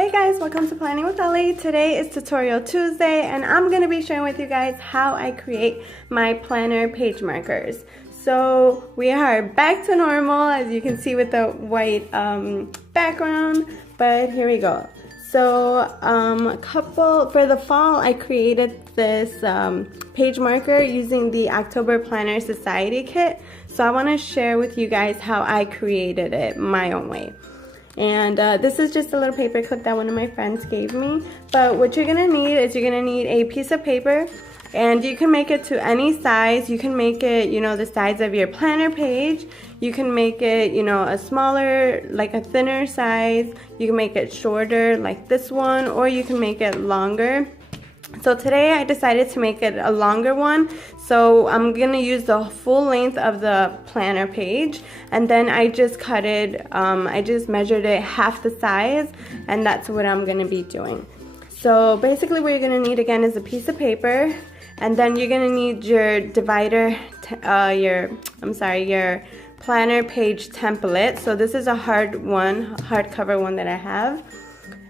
Hey guys, welcome to Planning with Ellie. Today is Tutorial Tuesday and I'm going to be sharing with you guys how I create my planner page markers. So we are back to normal, as you can see with the white background, but here we go. So for the fall I created this page marker using the October Planner Society kit. So I want to share with you guys how I created it my own way. And this is just a little paper clip that one of my friends gave me. But what you're gonna need is you're gonna need a piece of paper, and you can make it to any size. You can make it, the size of your planner page. You can make it, a smaller, like a thinner size. You can make it shorter, like this one, or you can make it longer. So today I decided to make it a longer one. So I'm gonna use the full length of the planner page, and then I just cut it, I just measured it half the size, and that's what I'm gonna be doing. So basically what you're gonna need again is a piece of paper, and then you're gonna need your divider, your planner page template. So this is a hardcover one that I have.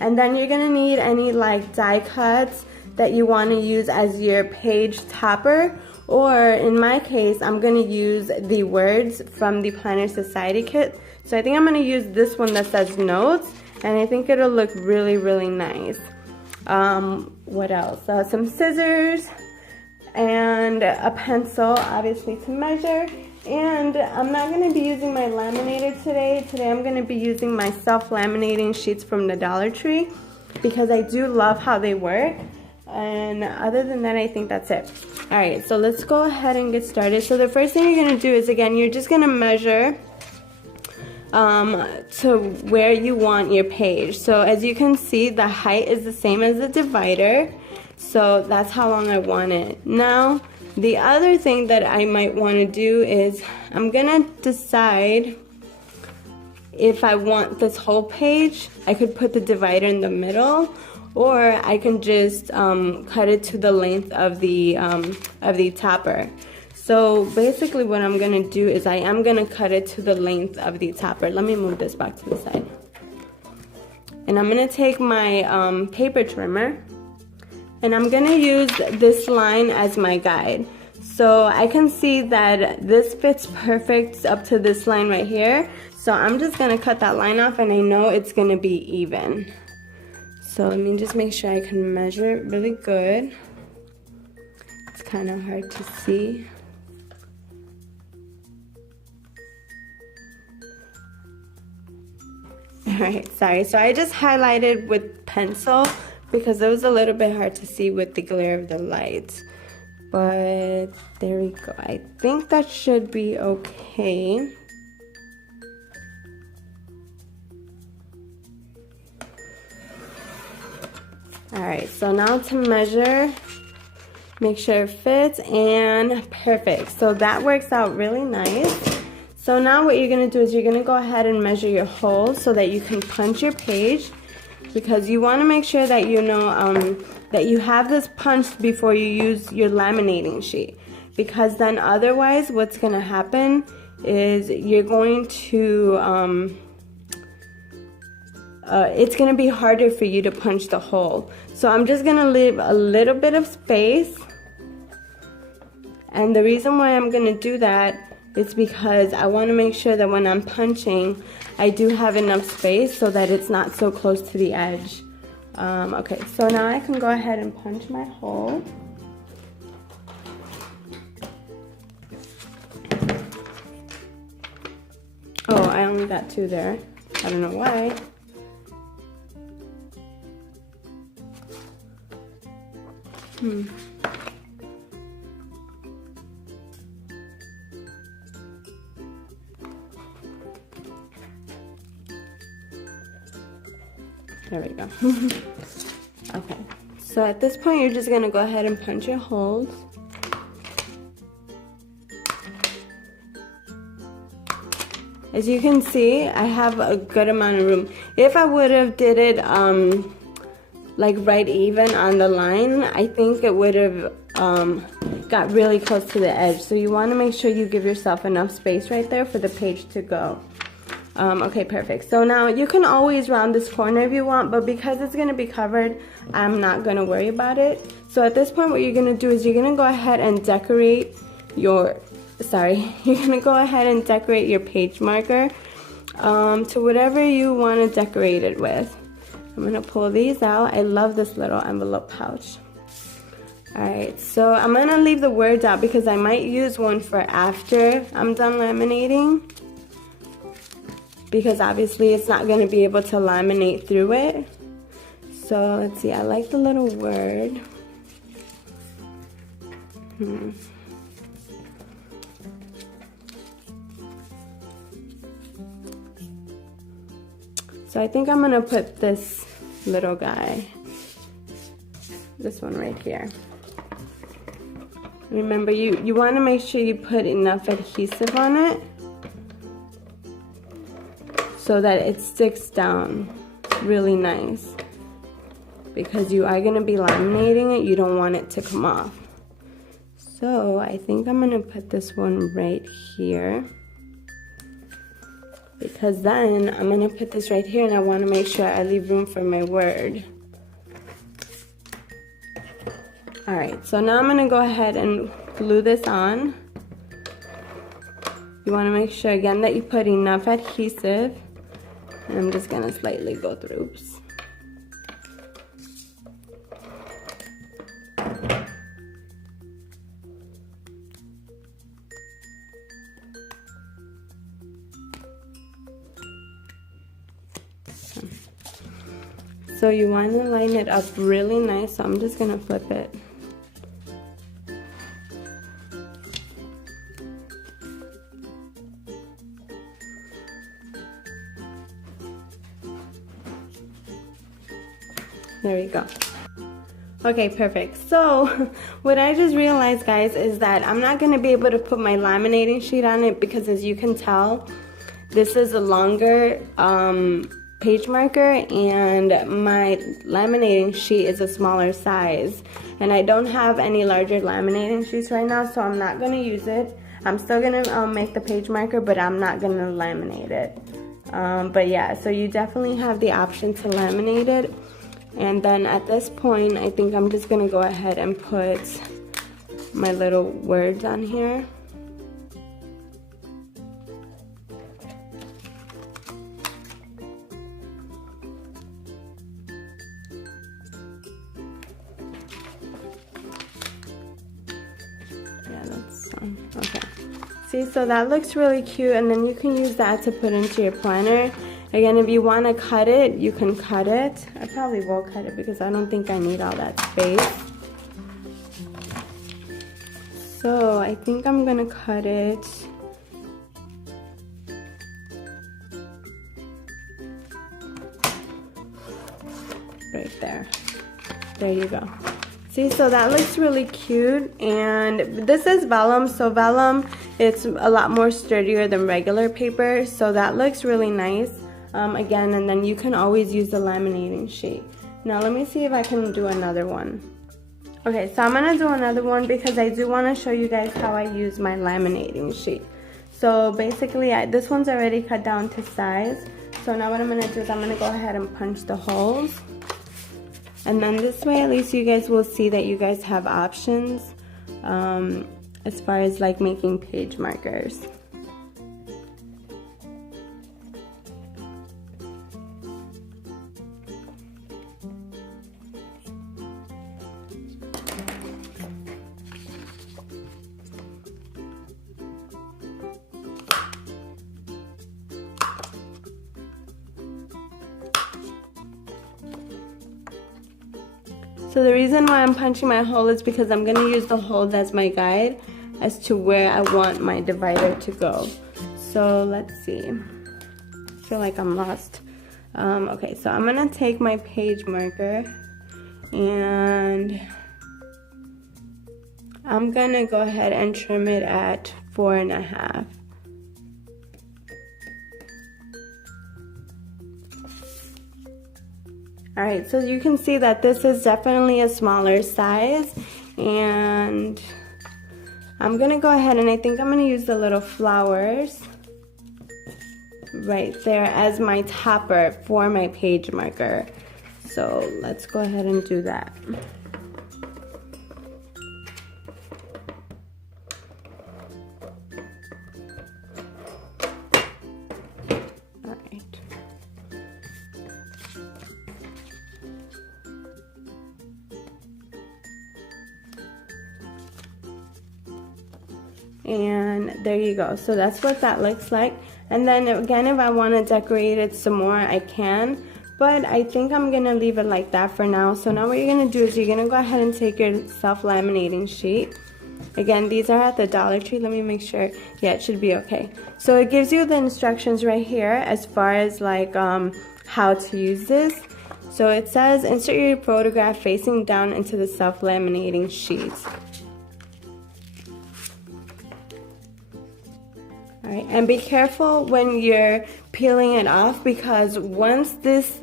And then you're gonna need any like die cuts that you want to use as your page topper, or in my case I'm going to use the words from the Planner Society kit. So I think I'm going to use this one that says notes, and I think it'll look really nice. What else? Some scissors and a pencil, obviously, to measure. And I'm not going to be using my laminator today. Today I'm going to be using my self-laminating sheets from the Dollar Tree, because I do love how they work. And other than that, I think that's it. Alright, so let's go ahead and get started. So the first thing you're going to do is, again, you're just going to measure to where you want your page. So as you can see, the height is the same as the divider. So that's how long I want it. Now, the other thing that I might want to do is I'm going to decide if I want this whole page. I could put the divider in the middle, or I can just cut it to the length of the topper. So basically what I'm gonna do is I am gonna cut it to the length of the topper. Let me move this back to the side. And I'm gonna take my paper trimmer, and I'm gonna use this line as my guide. So I can see that this fits perfect up to this line right here. So I'm just gonna cut that line off, and I know it's gonna be even. So let me just make sure I can measure it really good. It's kind of hard to see. Alright, sorry. So I just highlighted with pencil because it was a little bit hard to see with the glare of the lights. But there we go. I think that should be okay. Alright, so now to measure, make sure it fits, and perfect. So that works out really nice. So now what you're going to do is you're going to go ahead and measure your holes so that you can punch your page, because you want to make sure that that you have this punched before you use your laminating sheet, because then otherwise what's going to happen is you're going to it's going to be harder for you to punch the hole. So I'm just going to leave a little bit of space. And the reason why I'm going to do that is because I want to make sure that when I'm punching, I do have enough space so that it's not so close to the edge. Okay, so now I can go ahead and punch my hole. Oh, I only got 2 there. I don't know why. There we go. Okay, so at this point you're just gonna go ahead and punch your holes. As you can see, I have a good amount of room. If I would have did it like right even on the line, I think it would have got really close to the edge. So you want to make sure you give yourself enough space right there for the page to go. Okay, perfect. So now you can always round this corner if you want, but because it's going to be covered, I'm not going to worry about it. So at this point, what you're going to do is you're going to go ahead and decorate your, you're going to go ahead and decorate your page marker to whatever you want to decorate it with. I'm going to pull these out. I love this little envelope pouch. Alright, so I'm going to leave the words out because I might use one for after I'm done laminating. Because obviously it's not going to be able to laminate through it. So let's see, I like the little word. So I think I'm going to put this little guy, this one right here. Remember, you want to make sure you put enough adhesive on it so that it sticks down really nice. Because you are going to be laminating it, you don't want it to come off. So I think I'm going to put this one right here. Because then I'm going to put this right here and I want to make sure I leave room for my word. Alright, so now I'm going to go ahead and glue this on. You want to make sure again that you put enough adhesive. And I'm just going to slightly go through. Oops. So you want to line it up really nice, so I'm just going to flip it. There you go. Okay, perfect. So what I just realized, guys, is that I'm not going to be able to put my laminating sheet on it because, as you can tell, this is a longer page marker and my laminating sheet is a smaller size. And I don't have any larger laminating sheets right now, so I'm not going to use it. I'm still going to make the page marker, but I'm not going to laminate it. But yeah, so you definitely have the option to laminate it. And then at this point, I think I'm just gonna go ahead and put my little words on here. Yeah, that's okay. See, so that looks really cute, and then you can use that to put into your planner. Again, if you want to cut it, you can cut it. I probably will cut it because I don't think I need all that space. So I think I'm going to cut it. Right there. There you go. See, so that looks really cute, and this is vellum, so vellum, it's a lot more sturdier than regular paper, so that looks really nice. Again, and then you can always use the laminating sheet. Now let me see if I can do another one. Okay, so I'm gonna do another one because I do want to show you guys how I use my laminating sheet. So basically, this one's already cut down to size. So now what I'm gonna do is I'm gonna go ahead and punch the holes. And then this way, at least you guys will see that you guys have options as far as like making page markers. So the reason why I'm punching my hole is because I'm going to use the hole as my guide as to where I want my divider to go. So let's see. I feel like I'm lost. Okay, so I'm going to take my page marker and I'm going to go ahead and trim it at 4.5. Alright, so you can see that this is definitely a smaller size, and I'm going to go ahead and I think I'm going to use the little flowers right there as my topper for my page marker. So let's go ahead and do that. And there you go. So that's what that looks like. And then again, if I want to decorate it some more, I can, but I think I'm gonna leave it like that for now. So now what you're gonna do is you're gonna go ahead and take your self-laminating sheet. Again, these are at the Dollar Tree. Let me make sure. Yeah, it should be okay. So it gives you the instructions right here as far as like how to use this. So it says insert your photograph facing down into the self-laminating sheet. Alright, and be careful when you're peeling it off, because once this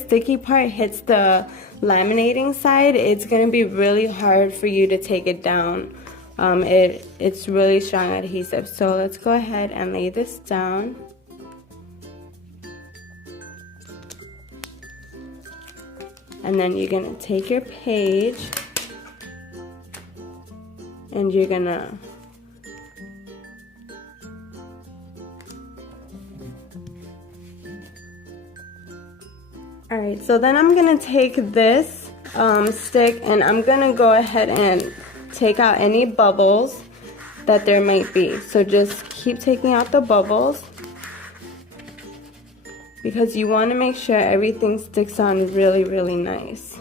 sticky part hits the laminating side, it's going to be really hard for you to take it down. It's really strong adhesive. So let's go ahead and lay this down. And then you're going to take your page and you're going to Alright, so then I'm going to take this stick and I'm going to go ahead and take out any bubbles that there might be. So just keep taking out the bubbles, because you want to make sure everything sticks on really, really nice.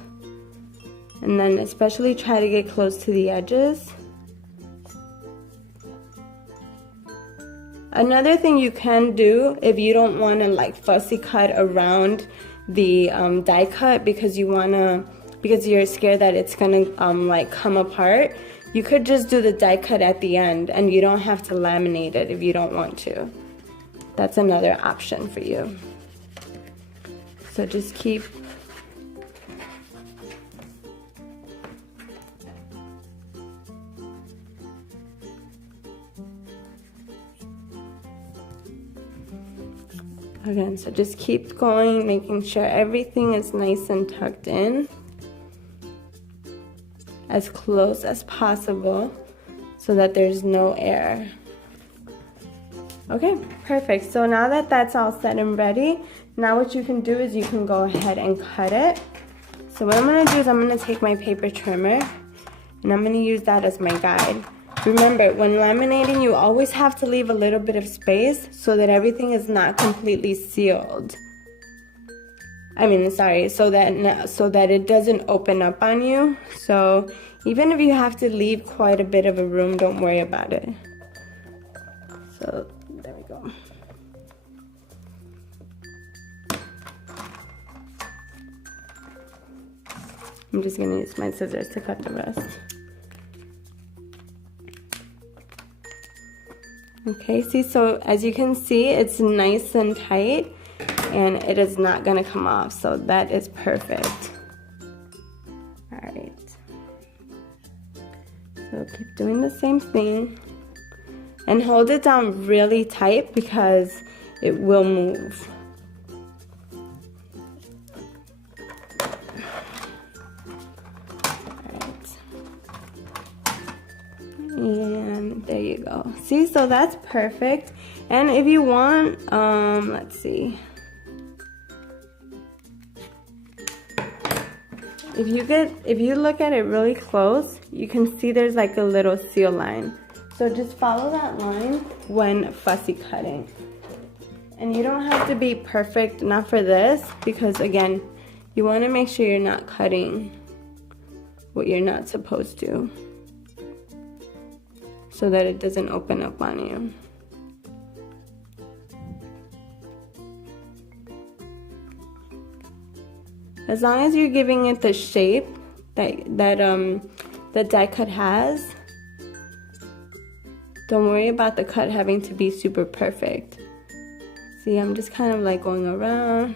And then especially try to get close to the edges. Another thing you can do if you don't want to like fussy cut around the die cut because you're scared that it's gonna like come apart, you could just do the die cut at the end and you don't have to laminate it if you don't want to. That's another option for you. So just keep again, so just keep going, making sure everything is nice and tucked in as close as possible so that there's no air. Okay, perfect. So now that that's all set and ready, now what you can do is you can go ahead and cut it. So what I'm going to do is I'm going to take my paper trimmer and I'm going to use that as my guide. Remember, when laminating, you always have to leave a little bit of space so that everything is not completely sealed. So that it doesn't open up on you. So even if you have to leave quite a bit of a room, don't worry about it. So there we go. I'm just going to use my scissors to cut the rest. Okay, see, so as you can see, it's nice and tight and it is not gonna come off, so that is perfect. Alright, so keep doing the same thing and hold it down really tight because it will move. And there you go. See, so that's perfect. And if you want, let's see. If you look at it really close, you can see there's like a little seal line. So just follow that line when fussy cutting. And you don't have to be perfect, not for this, because again, you want to make sure you're not cutting what you're not supposed to, so that it doesn't open up on you. As long as you're giving it the shape that the die cut has, don't worry about the cut having to be super perfect. See, I'm just kind of like going around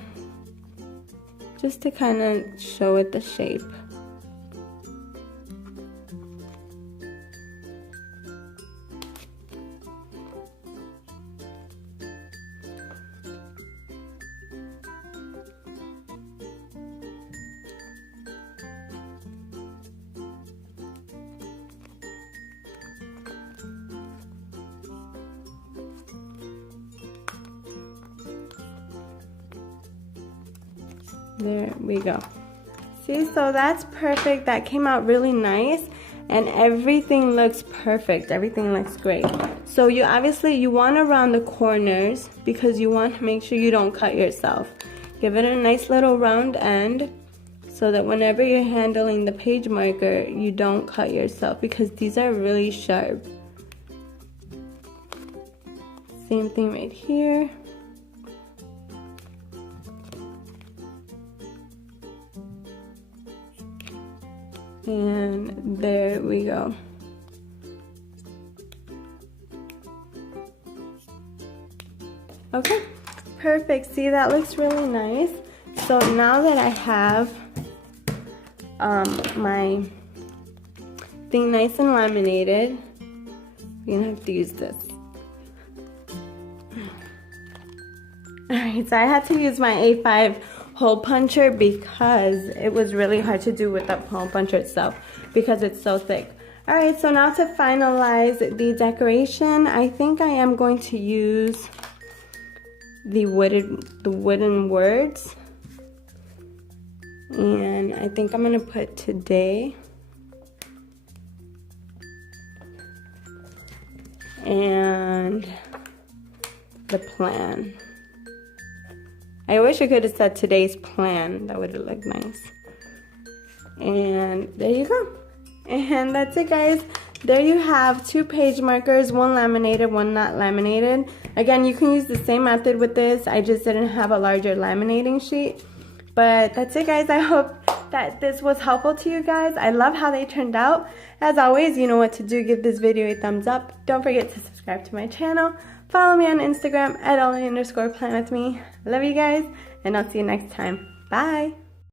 just to kind of show it the shape. There we go. See, so that's perfect. That came out really nice, and everything looks perfect. Everything looks great. So you obviously want to round the corners because you want to make sure you don't cut yourself. Give it a nice little round end so that whenever you're handling the page marker, you don't cut yourself because these are really sharp. Same thing right here. And there we go. Okay, perfect. See, that looks really nice. So now that I have my thing nice and laminated, we're gonna have to use this. Alright, so I had to use my A5 hole puncher because it was really hard to do with the hole puncher itself because it's so thick. Alright, so now to finalize the decoration, I think I am going to use the wooden words. And I think I'm going to put today and the plan. I wish I could have said today's plan. That would have looked nice. And there you go. And that's it, guys. There you have 2 page markers, one laminated, one not laminated. Again, you can use the same method with this. I just didn't have a larger laminating sheet. But that's it, guys. I hope that this was helpful to you guys. I love how they turned out. As always, you know what to do. Give this video a thumbs up. Don't forget to subscribe to my channel. Follow me on Instagram at @Eli_planwithme. Love you guys, and I'll see you next time. Bye.